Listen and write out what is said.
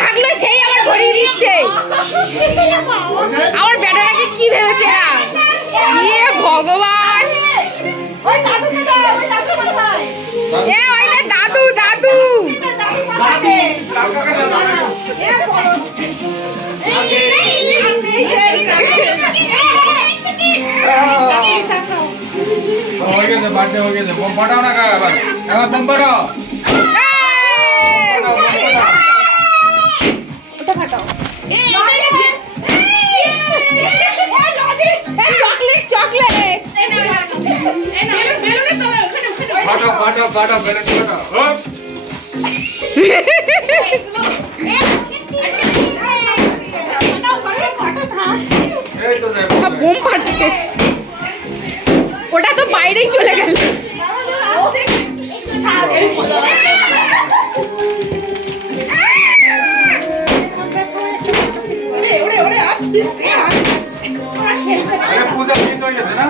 ঢাকলো সেই আবার ভরিয়ে দিচ্ছে। আমার বেটাটাকে কি ভেবেছে না? ইয়ে ভগবান, ওই দাদু দাদু বোম ফাটাও না এবার, এবার বোম ফাটাও। চকলেট চকলেট ফাটাও ফাটাও ফাটাও বেলুন ফাটাও। হোপ। এই তো দেখ বোম ফাটছে, ওটা তো বাইরেই চলে গেল। আরে পূজা মিস হয়ে গেছে না?